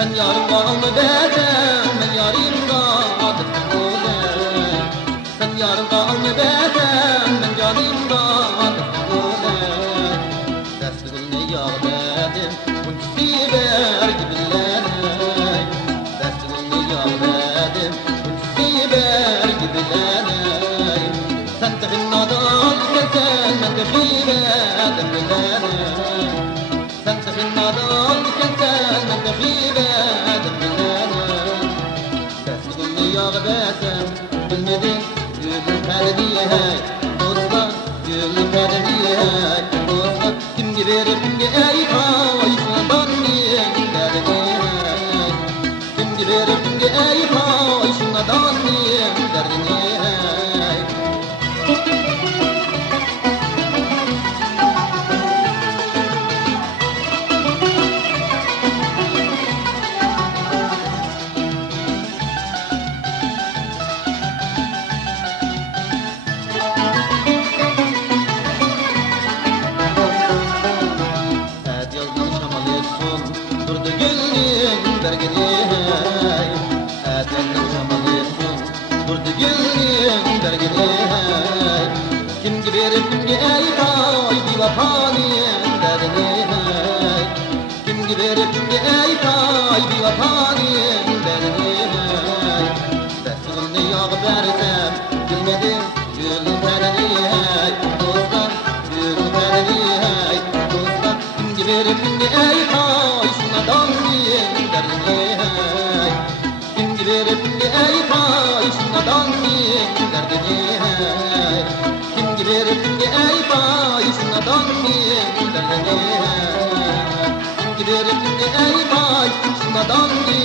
Sen yarım bağımı bedem, ben yarim rahat olem. Sen yarım bağımı bedem, ben yarim rahat olem. Destgülüne yağladım, unkisi ver gibilerim. Destgülüne yağladım, unkisi ver gibilerim. Sen tıkın nadan ikensen, ben de biledim bilerim. Sen tıkın nadan ikensen, ben de biledim bilerim. Destgülüne yağladım, bilmedim, gülüm perdiye hey. Dostlar, gülüm perdiye hey. Dostlar, kimge verip kimge ey pay, şundan niye derdine hey. Kimge verip kimge ey pay, şundan niye derdine hey. Et yazdan şamal etsun, durdu gülün bergini hey. Et yazdan şamal etsun, durdu gülün bergini hey. Kimge verip kimge ey pay, bir vafaniyem derdini hey. Kimge verip kimge ey pay, bir vafaniyem derdini hey. Destgülüne yağ versem, gülmedim, gülün derdini hey. Dostlar, gülün derdini hey. Dostlar, kimge verip kimge ey pay, şunadan diyem derdini hey. Kimge verip kimge ey pay, şunadan diyem derdini hey. Kimge verip kimge ey pay, şunadan diyem derdini hey. Kimge verip kimge ey pay, şunadan diyem